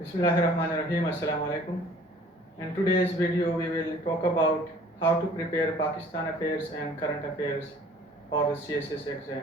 Bismillahirrahmanirrahim. Assalamu alaikum. In today's video, we will talk about how to prepare Pakistan affairs and current affairs for the CSS exam.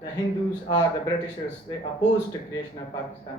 the Hindus or the Britishers they opposed the creation of Pakistan,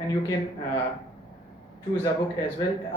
and you can choose a book as well।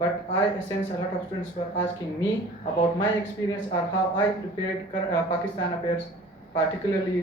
But I sense a lot of students were asking me about my experience or how I prepared Pakistan affairs, particularly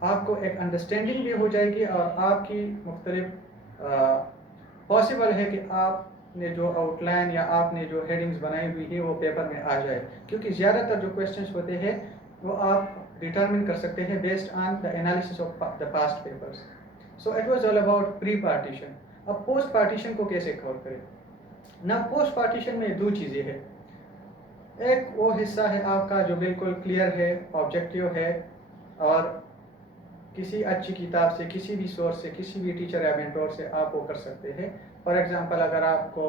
آپ کو ایک understanding بھی ہو جائے گی اور آپ کی مختلف پاسبل ہے کہ آپ نے جو آؤٹ لائن یا آپ نے جو ہیڈنگز بنائی ہوئی ہے وہ پیپر میں آ جائے، کیونکہ زیادہ تر جو کویشچنس ہوتے ہیں وہ آپ ڈٹرمن کر سکتے ہیں based on the analysis of the past papers. So it was all about pre partition. اب پوسٹ پارٹیشن کو کیسے کور کریں؟ نہ پوسٹ پارٹیشن میں دو چیزیں ہیں. ایک وہ حصہ ہے آپ کا جو بالکل کلیئر ہے، آبجیکٹیو ہے، اور کسی اچھی کتاب سے، کسی بھی سورس سے، کسی بھی ٹیچر یا مینٹور سے آپ وہ کر سکتے ہیں. فار ایگزامپل اگر آپ کو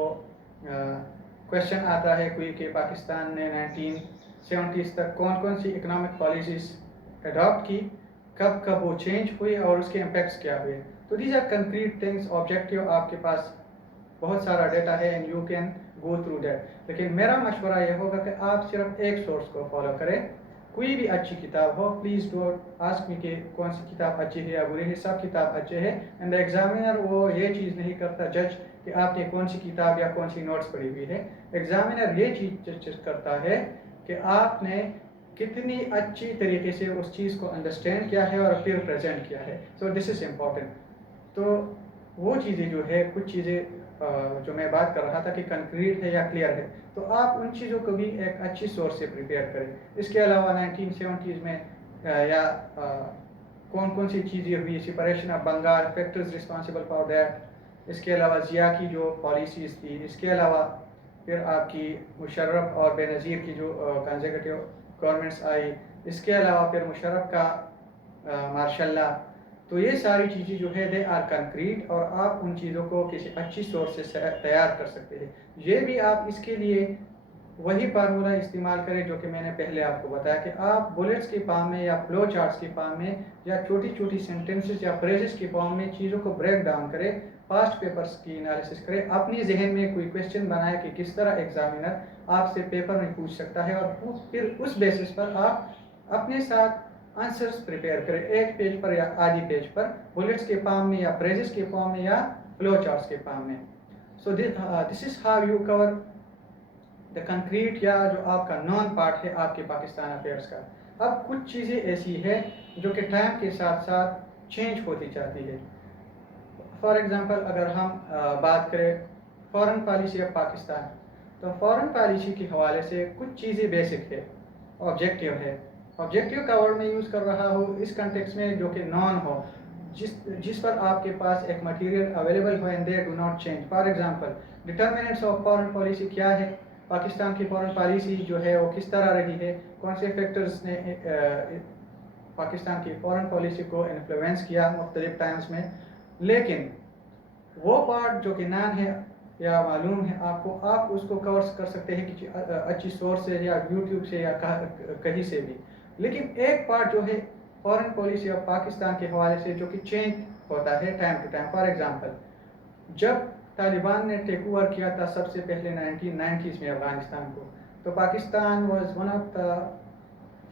کویشچن آتا ہے کوئی کہ پاکستان نے 1970s تک کون سی اکنامک پالیسیز اڈاپٹ کی، کب کب وہ چینج ہوئی اور اس کے امپیکٹس کیا ہوئے، تو these are concrete things. Objective آپ کے پاس بہت سارا ڈیٹا ہے and you can go through that. لیکن میرا مشورہ یہ ہوگا کہ آپ صرف ایک سورس کو فالو کریں. کوئی بھی اچھی کتاب ہو، پلیز ڈونٹ آسک می کہ کون سی کتاب اچھی ہے یا بری ہے، سب کتاب اچھے ہیں. اینڈ ایگزامینر وہ یہ چیز نہیں کرتا جج کہ آپ نے کون سی کتاب یا کون سی نوٹس پڑھی ہوئی ہے. ایگزامینر یہ چیز جج کرتا ہے کہ آپ نے کتنی اچھی طریقے سے اس چیز کو انڈرسٹینڈ کیا ہے اور پھر پریزنٹ کیا ہے. سو دس از امپورٹنٹ. تو وہ چیزیں جو ہے، کچھ چیزیں جو میں بات کر رہا تھا کہ کنکریٹ ہے یا کلیئر ہے، تو آپ ان چیزوں کو بھی ایک اچھی سورس سے پریپیئر کریں. اس کے علاوہ 1970s میں یا کون سی چیزیں ہوئی، separation of Bengal, factors responsible for that. اس کے علاوہ ضیاء کی جو پالیسیز تھی، اس کے علاوہ پھر آپ کی مشرف اور بے نظیر کی جو کنزیکٹیو گورنمنٹس آئی، اس کے علاوہ پھر مشرف کا ماشاء اللہ. تو یہ ساری چیزیں جو ہے دے آر کنکریٹ، اور آپ ان چیزوں کو کسی اچھی سورس سے تیار کر سکتے ہیں. یہ بھی آپ اس کے لیے وہی فارمولہ استعمال کریں جو کہ میں نے پہلے آپ کو بتایا کہ آپ بلٹس کی فارم میں یا فلو چارٹس کی فارم میں یا چھوٹی چھوٹی سینٹنسز یا فریزز کی فارم میں چیزوں کو بریک ڈاؤن کریں، پاسٹ پیپرز کی انالیسس کریں، اپنی ذہن میں کوئی کویشچن بنائے کہ کس طرح ایگزامینر آپ سے پیپر میں پوچھ سکتا ہے، اور پھر اس بیسس پر آپ اپنے ساتھ آنسرز پریپیئر کریں، ایک پیج پر یا آدھی پیج پر، بلٹس کے فارم میں یا فریزز کے فارم میں یا فلو چارٹس کے فارم میں. So this is how you cover the concrete یا جو آپ کا نان پارٹ ہے آپ کے پاکستان افیئرس کا. اب کچھ چیزیں ایسی ہے جو کہ ٹائم کے ساتھ ساتھ چینج ہوتی جاتی ہے. فار ایگزامپل اگر ہم بات کریں فارن پالیسی آف پاکستان، تو فارن پالیسی کے حوالے سے کچھ چیزیں بیسک ہے. آبجیکٹیو ہے، آبجیکٹیو کا ورڈ میں یوز کر رہا ہوں اس کنٹیکس میں جو کہ نان ہو، جس پر آپ کے پاس ایک material available who and they do not change. For example determinants of foreign policy کیا ہے، پاکستان کی فارن پالیسی جو ہے وہ کس طرح رہی ہے، کون سے فیکٹرز نے پاکستان کی فارن پالیسی کو انفلوئنس کیا مختلف ٹائمز میں. لیکن وہ پارٹ جو کہ نان ہے یا معلوم ہے آپ کو، آپ اس کو کور کر سکتے ہیں کسی اچھی سورس سے یا یوٹیوب سے یا کہیں سے بھی. لیکن ایک پارٹ جو ہے فارن پالیسی آف پاکستان کے حوالے سے جو کہ چینج ہوتا ہے time to time. For example جب طالبان نے ٹیک اوور کیا تھا سب سے پہلے 1990s میں افغانستان کو، تو Pakistan was one of the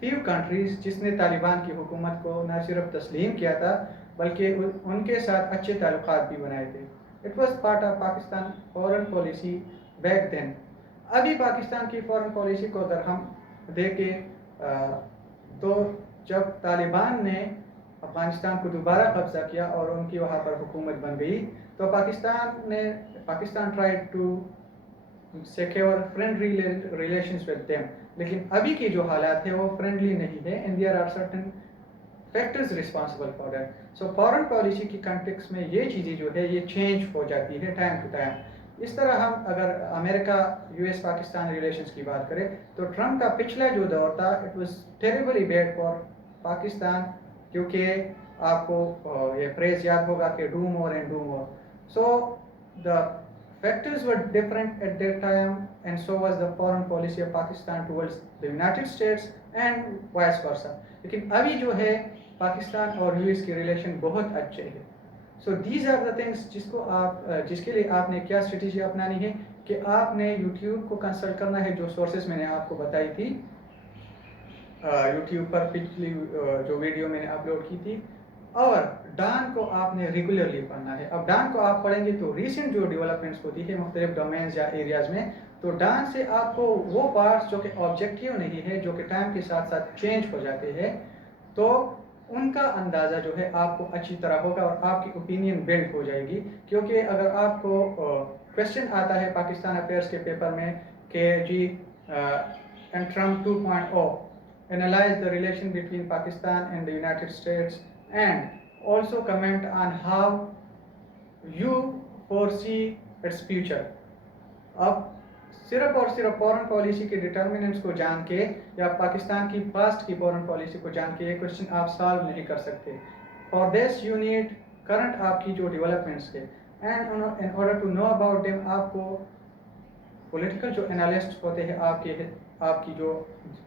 few countries جس نے طالبان کی حکومت کو نہ صرف تسلیم کیا تھا بلکہ ان کے ساتھ اچھے تعلقات بھی بنائے تھے. It was part of Pakistan foreign policy back then. ابھی پاکستان کی فارن پالیسی کو اگر ہم دیکھیں تو جب طالبان نے افغانستان کو دوبارہ قبضہ کیا اور ان کی وہاں پر حکومت بن گئی، تو Pakistan tried to secure friendly relations with them. لیکن ابھی کے جو حالات ہیں وہ فرینڈلی نہیں ہے and there are certain factors responsible for that. So foreign policy کی کنٹیکس میں یہ چیزیں جو ہے یہ چینج ہو جاتی ہے ٹائم ٹو ٹائم. اس طرح ہم اگر امریکہ یو ایس پاکستان ریلیشنز کی بات کریں تو ٹرمپ کا پچھلا جو دور تھا it was terribly bad for Pakistan, کیونکہ آپ کو یہ فریز یاد ہوگا کہ do more and do more. So the factors were different at that time and so was the foreign policy of Pakistan towards the United States and vice versa. لیکن ابھی جو ہے پاکستان اور یو ایس کے relation بہت اچھے ہیں. So these are the things جس کے لیے آپ نے کیا اسٹریٹجی اپنانی ہے کہ آپ نے یوٹیوب کو کنسلٹ کرنا ہے، جو سورسز میں نے آپ کو بتائی تھی یوٹیوب پر پچھلی جو ویڈیو میں نے اپلوڈ کی تھی، اور ڈان کو آپ نے ریگولرلی پڑھنا ہے. اب ڈان کو آپ پڑھیں گے تو ریسنٹ جو ڈیولپمنٹس ہوتی ہے مختلف ڈومینز یا ایریاز میں، تو ڈان سے آپ کو وہ پارٹس جو کہ آبجیکٹیو نہیں ہے، جو کہ ٹائم کے ساتھ ساتھ چینج ہو جاتے ہیں، تو ان کا اندازہ جو ہے آپ کو اچھی طرح ہوگا اور آپ کی اوپینین بلڈ ہو جائے گی. کیونکہ اگر آپ کو کویشچن آتا ہے پاکستان افیئرس کے پیپر میں کہ جی ان Trump 2.0 analyze the relation between Pakistan and the United States and also comment on how you foresee its future. اب صرف اور صرف فورن پالیسی کے ڈٹرمنٹس کو جان کے یا پاکستان کی پاسٹ کی فورن پالیسی کو جان کے یہ کوشچن آپ سالو نہیں کر سکتے. For this you need current آپ کی جو ڈیولپمنٹس ہے and in order to know about them آپ کو پولیٹیکل جو انالسٹ ہوتے ہیں آپ کی جو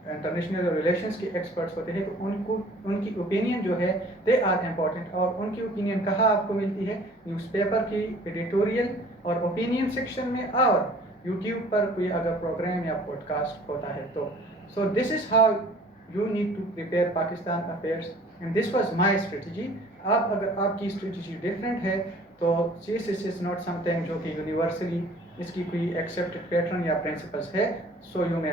انٹرنیشنل ریلیشنس کے ایکسپرٹس ہوتے ہیں ان کی اوپینین جو ہے دے آر امپورٹنٹ. اور ان کی اوپینین کہاں آپ کو ملتی ہے؟ نیوز پیپر کی ایڈیٹوریل اور اوپینین سیکشن میں اور یوٹیوب پر کوئی اگر پروگرام یا پوڈ کاسٹ ہوتا ہے تو. So this is how you need to prepare Pakistan affairs and this was my strategy. اگر آپ کی اسٹریٹجی ڈفرینٹ ہے تو دس از ناٹ سم تھنگ جو کہ یونیورسلی اس کی کوئی ایکسیپٹڈ پیٹرن یا پرنسپلس ہے. So you made